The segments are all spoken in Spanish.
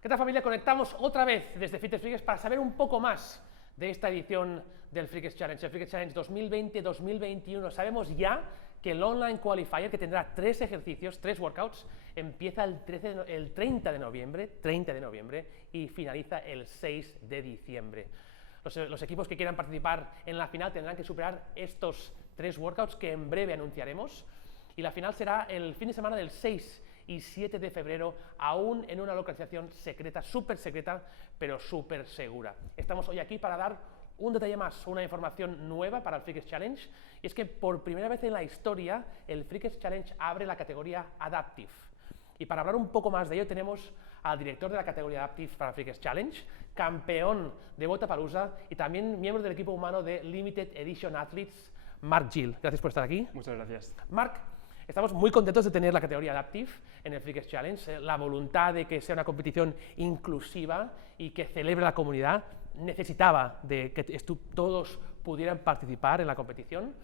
¿Qué tal, familia? Conectamos otra vez desde Fitness Freaks para saber un poco más de esta edición del Freaks Challenge, el Freaks Challenge 2020-2021. Sabemos ya que el Online Qualifier, que tendrá 3 ejercicios, 3 workouts, empieza el 30 de noviembre y finaliza el 6 de diciembre. Los equipos que quieran participar en la final tendrán que superar estos 3 workouts que en breve anunciaremos, y la final será el fin de semana del 6 y 7 de febrero, aún en una localización secreta, súper secreta, pero súper segura. Estamos hoy aquí para dar un detalle más, una información nueva para el Freaks Challenge, y es que por primera vez en la historia el Freaks Challenge abre la categoría Adaptive. Y para hablar un poco más de ello tenemos al director de la categoría Adaptive para el Freaks Challenge, campeón de Wodapalooza y también miembro del equipo humano de Limited Edition Athletes, Mark Gill. Gracias por estar aquí. Muchas gracias. Mark, estamos muy contentos de tener la categoría Adaptive en el Freaks Challenge. La voluntad de que sea una competición inclusiva y que celebre la comunidad necesitaba de que todos pudieran participar en la competición.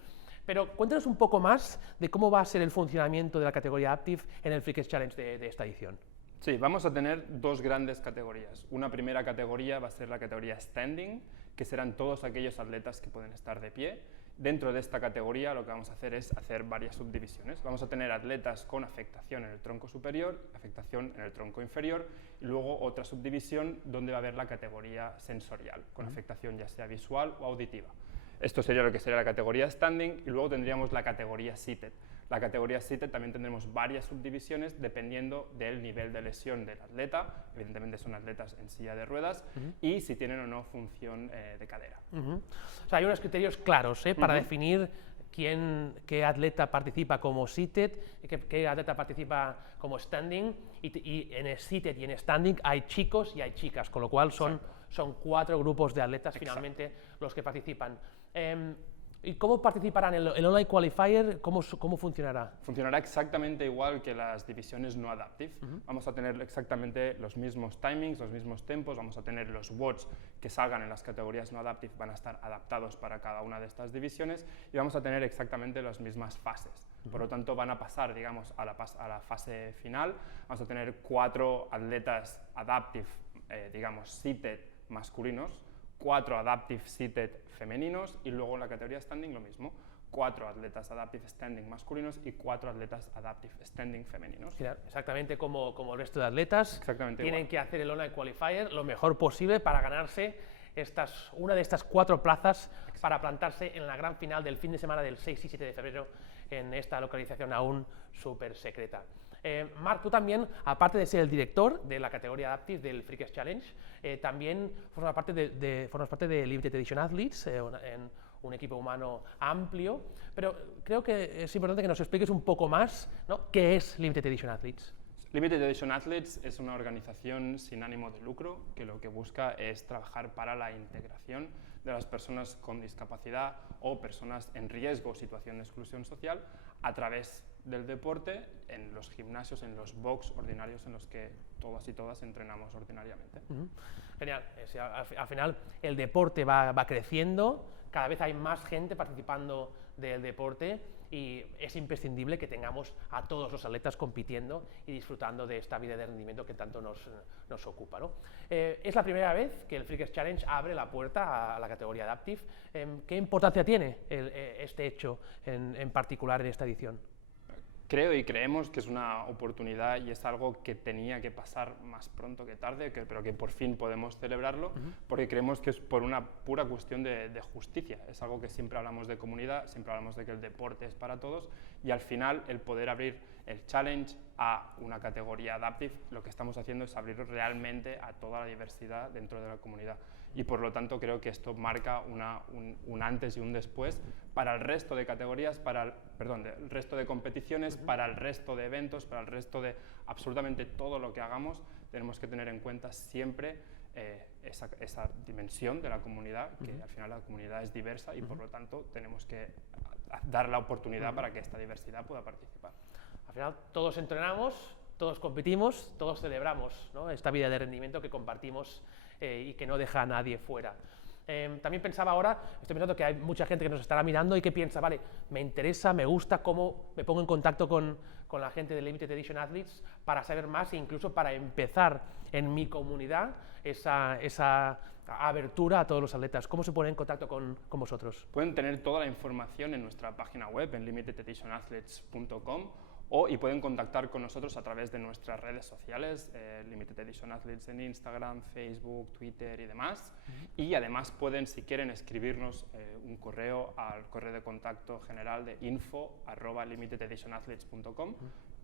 Pero cuéntanos un poco más de cómo va a ser el funcionamiento de la categoría Adaptive en el Freaks Challenge de esta edición. Sí, vamos a tener dos grandes categorías. Una primera categoría va a ser la categoría Standing, que serán todos aquellos atletas que pueden estar de pie. Dentro de esta categoría lo que vamos a hacer es hacer varias subdivisiones. Vamos a tener atletas con afectación en el tronco superior, afectación en el tronco inferior, y luego otra subdivisión donde va a haber la categoría sensorial, con afectación ya sea visual o auditiva. Esto sería lo que sería la categoría Standing, y luego tendríamos la categoría Seated. La categoría Seated también tendremos varias subdivisiones dependiendo del nivel de lesión del atleta, evidentemente son atletas en silla de ruedas, y si tienen o no función de cadera. O sea, hay unos criterios claros para definir qué atleta participa como seated, qué atleta participa como standing, y en el seated y en standing hay chicos y hay chicas, con lo cual son 4 grupos de atletas finalmente los que participan. ¿Y cómo participarán el Online Qualifier? ¿Cómo funcionará? Funcionará exactamente igual que las divisiones no adaptive. Vamos a tener exactamente los mismos timings, los mismos tempos, vamos a tener los watts que salgan en las categorías no adaptive, van a estar adaptados para cada una de estas divisiones, y vamos a tener exactamente las mismas fases. Por lo tanto, van a pasar, digamos, a la fase final. Vamos a tener 4 atletas adaptive, digamos, seated masculinos, 4 adaptive seated femeninos, y luego en la categoría standing lo mismo, 4 atletas adaptive standing masculinos y 4 atletas adaptive standing femeninos. Exactamente como el resto de atletas. Exactamente tienen igual. que hacer el Online Qualifier lo mejor posible para ganarse una de estas 4 plazas para plantarse en la gran final del fin de semana del 6 y 7 de febrero en esta localización aún súper secreta. Marc, tú también, aparte de ser el director de la categoría Adaptive del Freaks Challenge, también formas parte de Limited Edition Athletes, en un equipo humano amplio, pero creo que es importante que nos expliques un poco más, ¿no?, qué es Limited Edition Athletes. Limited Edition Athletes es una organización sin ánimo de lucro que lo que busca es trabajar para la integración de las personas con discapacidad o personas en riesgo o situación de exclusión social a través del deporte en los gimnasios, en los box ordinarios en los que todas y todas entrenamos ordinariamente. Genial. Al final el deporte va creciendo, cada vez hay más gente participando del deporte, y es imprescindible que tengamos a todos los atletas compitiendo y disfrutando de esta vida de rendimiento que tanto nos ocupa, ¿no? Es la primera vez que el Freaks Challenge abre la puerta a la categoría Adaptive. ¿Qué importancia tiene este hecho en particular en esta edición? Creo y creemos que es una oportunidad y es algo que tenía que pasar más pronto que tarde, pero que por fin podemos celebrarlo, porque creemos que es por una pura cuestión de justicia. Es algo que siempre hablamos de comunidad, siempre hablamos de que el deporte es para todos, y al final el poder abrir el challenge a una categoría adaptive, lo que estamos haciendo es abrirlo realmente a toda la diversidad dentro de la comunidad. Y por lo tanto creo que esto marca un antes y un después para el resto de categorías, el resto de competiciones, para el resto de eventos, para el resto de absolutamente todo lo que hagamos. Tenemos que tener en cuenta siempre esa dimensión de la comunidad, que al final la comunidad es diversa, y por lo tanto tenemos que dar la oportunidad para que esta diversidad pueda participar. Al final todos entrenamos, todos competimos, todos celebramos, ¿no?, esta vida de rendimiento que compartimos y que no deja a nadie fuera. También pensaba ahora, estoy pensando que hay mucha gente que nos estará mirando y que piensa, vale, me interesa, me gusta, cómo me pongo en contacto con la gente de Limited Edition Athletes para saber más e incluso para empezar en mi comunidad esa abertura a todos los atletas. ¿Cómo se ponen en contacto con vosotros? Pueden tener toda la información en nuestra página web, en limitededitionathletes.com, y pueden contactar con nosotros a través de nuestras redes sociales, Limited Edition Athletes en Instagram, Facebook, Twitter y demás. Y además pueden, si quieren, escribirnos un correo al correo de contacto general de info@limitededitionathletes.com,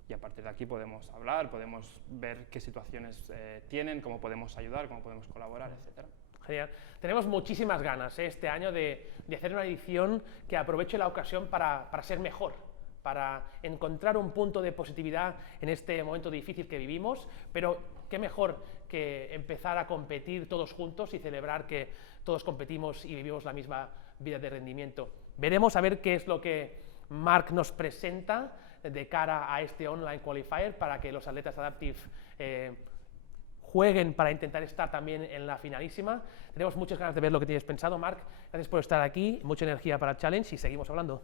y a partir de aquí podemos hablar, podemos ver qué situaciones tienen, cómo podemos ayudar, cómo podemos colaborar, etc. Genial. Tenemos muchísimas ganas este año de hacer una edición que aproveche la ocasión para ser mejor, para encontrar un punto de positividad en este momento difícil que vivimos, pero qué mejor que empezar a competir todos juntos y celebrar que todos competimos y vivimos la misma vida de rendimiento. Veremos a ver qué es lo que Marc nos presenta de cara a este online qualifier para que los atletas Adaptive jueguen para intentar estar también en la finalísima. Tenemos muchas ganas de ver lo que tienes pensado, Marc. Gracias por estar aquí, mucha energía para el challenge y seguimos hablando.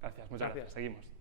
Gracias, muchas gracias. Seguimos.